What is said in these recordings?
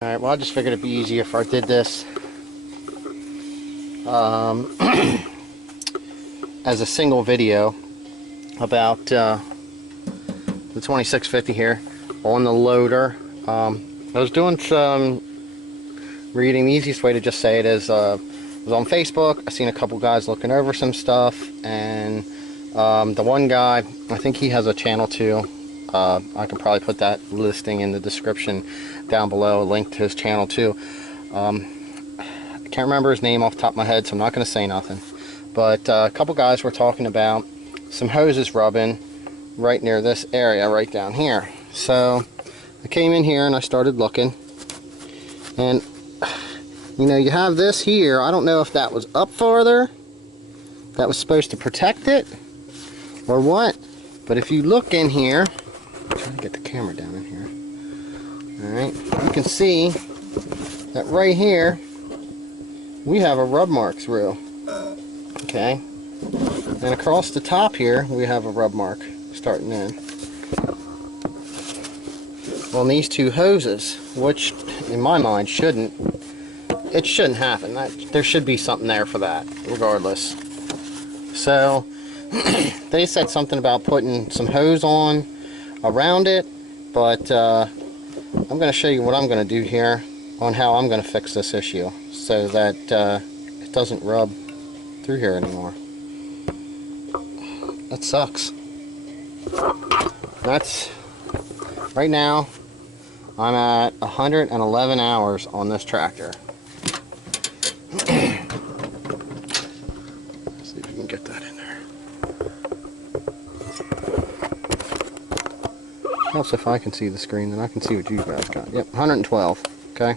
Alright, well I just figured it'd be easier if I did this as a single video about the 2650 here on the loader. I was doing some reading. The easiest way to just say it is I was on Facebook. I seen a couple guys looking over some stuff, and the one guy, I think he has a channel too. I can probably put that listing in the description down below, a link to his channel too. I can't remember his name off the top of my head, so I'm not going to say nothing. But a couple guys were talking about some hoses rubbing right near this area right down here. So I came in here and I started looking, and you know, you have this here. I don't know if that was up farther, that was supposed to protect it, or what. But if you look in here, I'm trying to get the camera down in here. Alright, you can see that right here we have a rub mark through. Okay, and across the top here we have a rub mark starting in. On these two hoses, which in my mind shouldn't happen. There should be something there for that, regardless. So they said something about putting some hose on around it, but I'm going to show you what I'm going to do here on how I'm going to fix this issue so that it doesn't rub through here anymore. That sucks. That's right now. I'm at 111 hours on this tractor. Let's see if we can get that in there. Helps if I can see the screen, then I can see what you guys got. Yep, 112. Okay,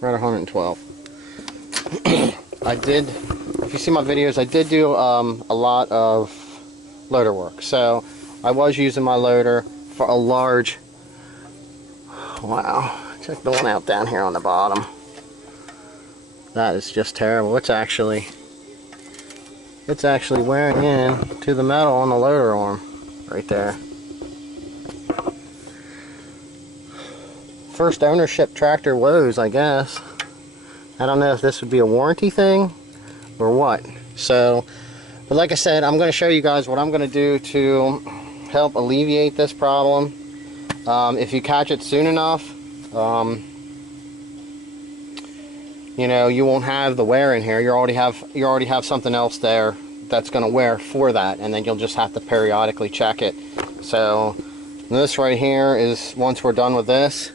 we're at 112. I did, if you see my videos, I did do a lot of loader work. So I was using my loader for a large. Wow, check the one out down here on the bottom. That is just terrible. It's actually wearing in to the metal on the loader arm right there. First ownership tractor woes, I guess. I don't know if this would be a warranty thing or what. So, but like I said, I'm going to show you guys what I'm going to do to help alleviate this problem. If you catch it soon enough, you know, you won't have the wear in here. You already have something else there that's going to wear for that, and then you'll just have to periodically check it. So this right here is, once we're done with this,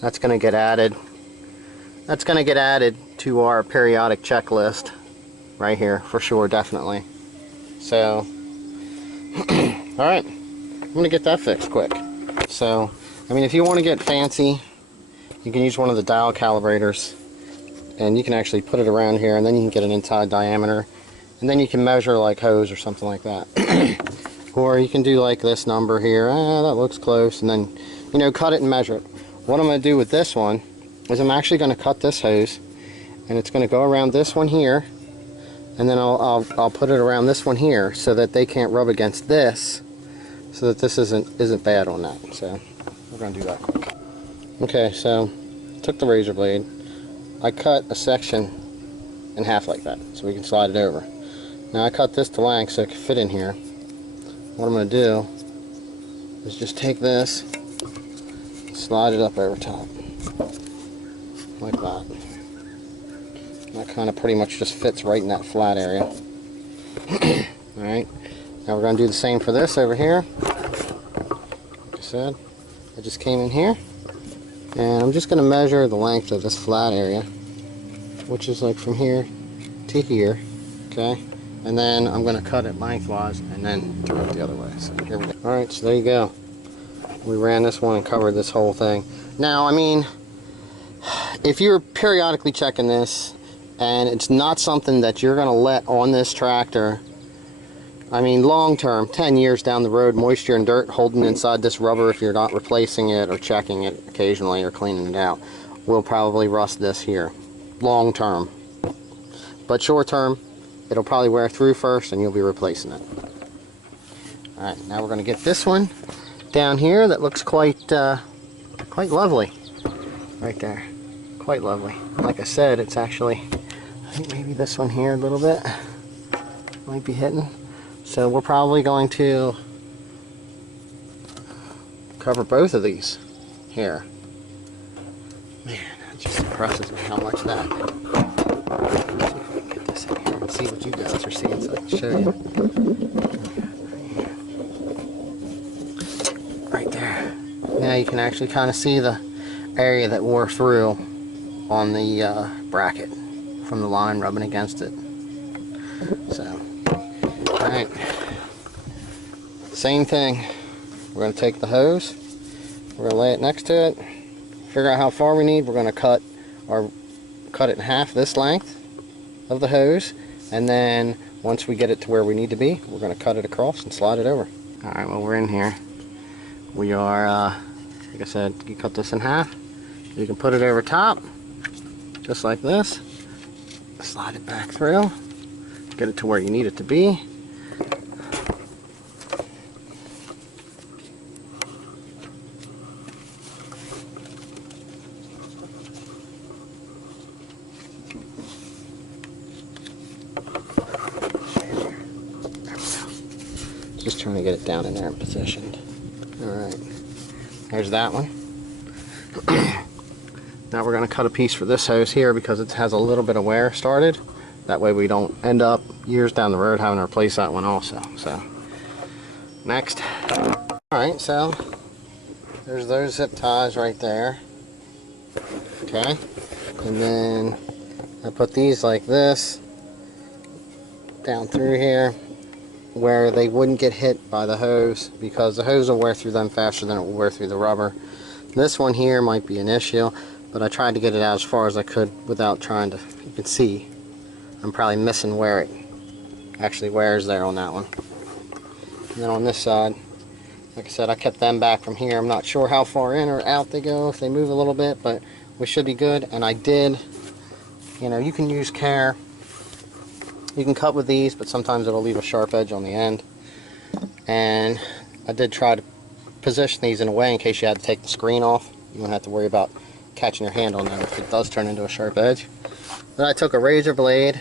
that's going to get added. That's going to get added to our periodic checklist right here for sure, definitely. So all right, I'm going to get that fixed quick. So I mean, if you want to get fancy, you can use one of the dial calibrators, and you can actually put it around here, and then you can get an inside diameter, and then you can measure like hose or something like that. Or you can do like this number here. That looks close, and then, you know, cut it and measure it. What I'm going to do with this one is I'm actually going to cut this hose, and it's going to go around this one here, and then I'll put it around this one here so that they can't rub against this, so that this isn't bad on that. So we're going to do that quick. Okay, so took the razor blade, I cut a section in half like that so we can slide it over. Now I cut this to length so it can fit in here. What I'm going to do is just take this, slide it up over top like that. That kind of pretty much just fits right in that flat area. Alright, now we're going to do the same for this over here. Like I said, I just came in here, and I'm just going to measure the length of this flat area, which is like from here to here. Okay, and then I'm going to cut it lengthwise and then throw it the other way. So here we go. Alright, so there you go. We ran this one and covered this whole thing. Now, I mean, if you're periodically checking this and it's not something that you're going to let on this tractor, I mean, long term, 10 years down the road, moisture and dirt holding inside this rubber, if you're not replacing it or checking it occasionally or cleaning it out, will probably rust this here. Long term. But short term, it'll probably wear through first and you'll be replacing it. Alright, now we're going to get this one down here that looks quite lovely. right there. Quite lovely. Like I said, it's actually, I think maybe this one here a little bit might be hitting. So we're probably going to cover both of these here. Man, it just impresses me how much that. Let's see if we can get this in here and see what you guys are seeing so I can show you. Right there. Now you can actually kind of see the area that wore through on the bracket from the line rubbing against it. So, alright. Same thing. We're going to take the hose, we're going to lay it next to it, figure out how far we need. We're going to cut it in half this length of the hose, and then once we get it to where we need to be, we're going to cut it across and slide it over. Alright, well, we're in here. We are, like I said, you cut this in half. You can put it over top, just like this. Slide it back through, get it to where you need it to be. Just trying to get it down in there and positioned. Alright, there's that one. Now we're going to cut a piece for this hose here because it has a little bit of wear started. That way we don't end up years down the road having to replace that one also. So, next. Alright, so there's those zip ties right there. Okay, and then I put these like this down through here where they wouldn't get hit by the hose, because the hose will wear through them faster than it will wear through the rubber. This one here might be an issue, but I tried to get it out as far as I could without trying to, you can see I'm probably missing where it actually wears there on that one. And then on this side, like I said, I kept them back from here. I'm not sure how far in or out they go, if they move a little bit, but we should be good. And I did, you know, you can use care. You can cut with these, but sometimes it'll leave a sharp edge on the end. And I did try to position these in a way in case you had to take the screen off. You won't have to worry about catching your hand on them if it does turn into a sharp edge. Then I took a razor blade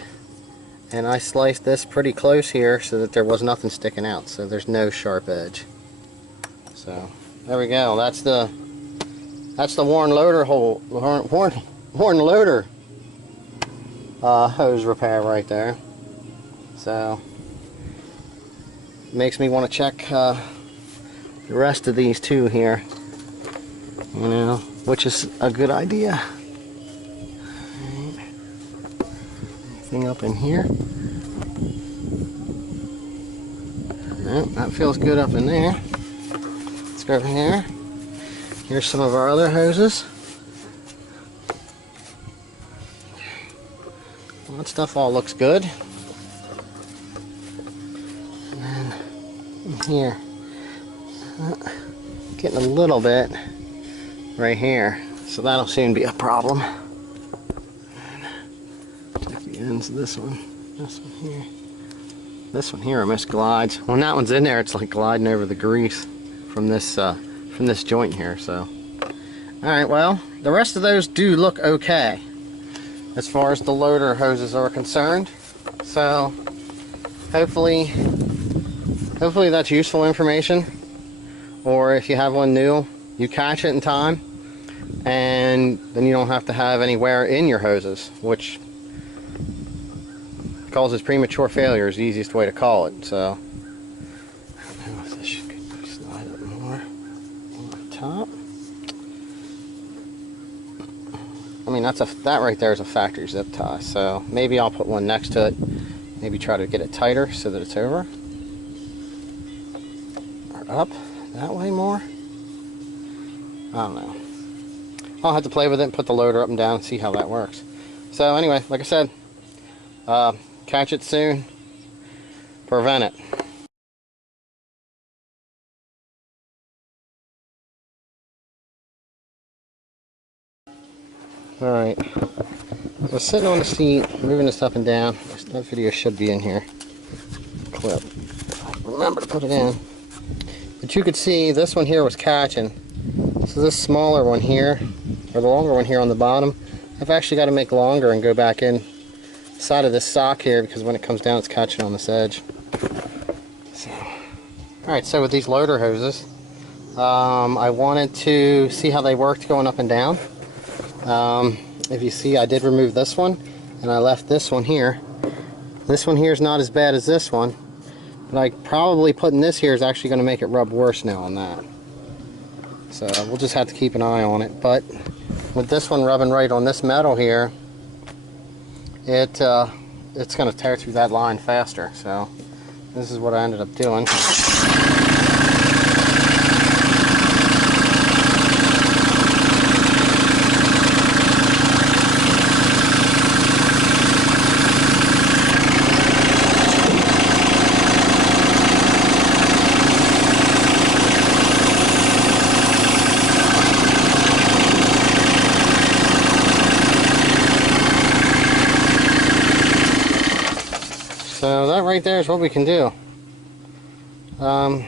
and I sliced this pretty close here so that there was nothing sticking out, so there's no sharp edge. So there we go. That's the worn loader hole, worn loader hose repair right there. So makes me want to check the rest of these too here, you know, which is a good idea. Anything up in here? No, that feels good up in there. Let's go over here. Here's some of our other hoses. Well, that stuff all looks good. And then here, getting a little bit right here, so that'll soon be a problem. Check the ends of this one here. This one here almost glides. When that one's in there, it's like gliding over the grease from this joint here. So, all right. Well, the rest of those do look okay as far as the loader hoses are concerned. So, hopefully that's useful information. Or if you have one new, you catch it in time, and then you don't have to have any wear in your hoses, which causes premature failure is the easiest way to call it. So I don't know if this should slide up more on the top. I mean, that right there is a factory zip tie, so maybe I'll put one next to it, maybe try to get it tighter so that it's over or up that way more. I don't know. I'll have to play with it and put the loader up and down and see how that works. So anyway, like I said, catch it soon, prevent it. Alright, I was sitting on the seat, moving this up and down. That video should be in here. Clip. Remember to put it in. But you could see this one here was catching. So this smaller one here or the longer one here on the bottom. I've actually got to make longer and go back in side of this sock here, because when it comes down it's catching on this edge. So, alright, so with these loader hoses, I wanted to see how they worked going up and down. If you see, I did remove this one and I left this one here. This one here is not as bad as this one, but I probably putting this here is actually going to make it rub worse now on that. So we'll just have to keep an eye on it. But with this one rubbing right on this metal here, it's going to tear through that line faster. So this is what I ended up doing. So that right there is what we can do. I'm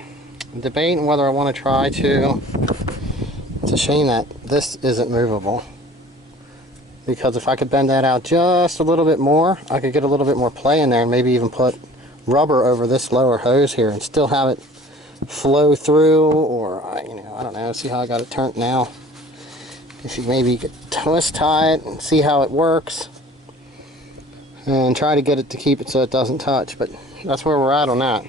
debating whether I want to try to. It's a shame that this isn't movable, because if I could bend that out just a little bit more, I could get a little bit more play in there, and maybe even put rubber over this lower hose here and still have it flow through, or I don't know. See how I got it turned now. If you maybe could twist tie it and see how it works, and try to get it to keep it so it doesn't touch. But that's where we're at on that.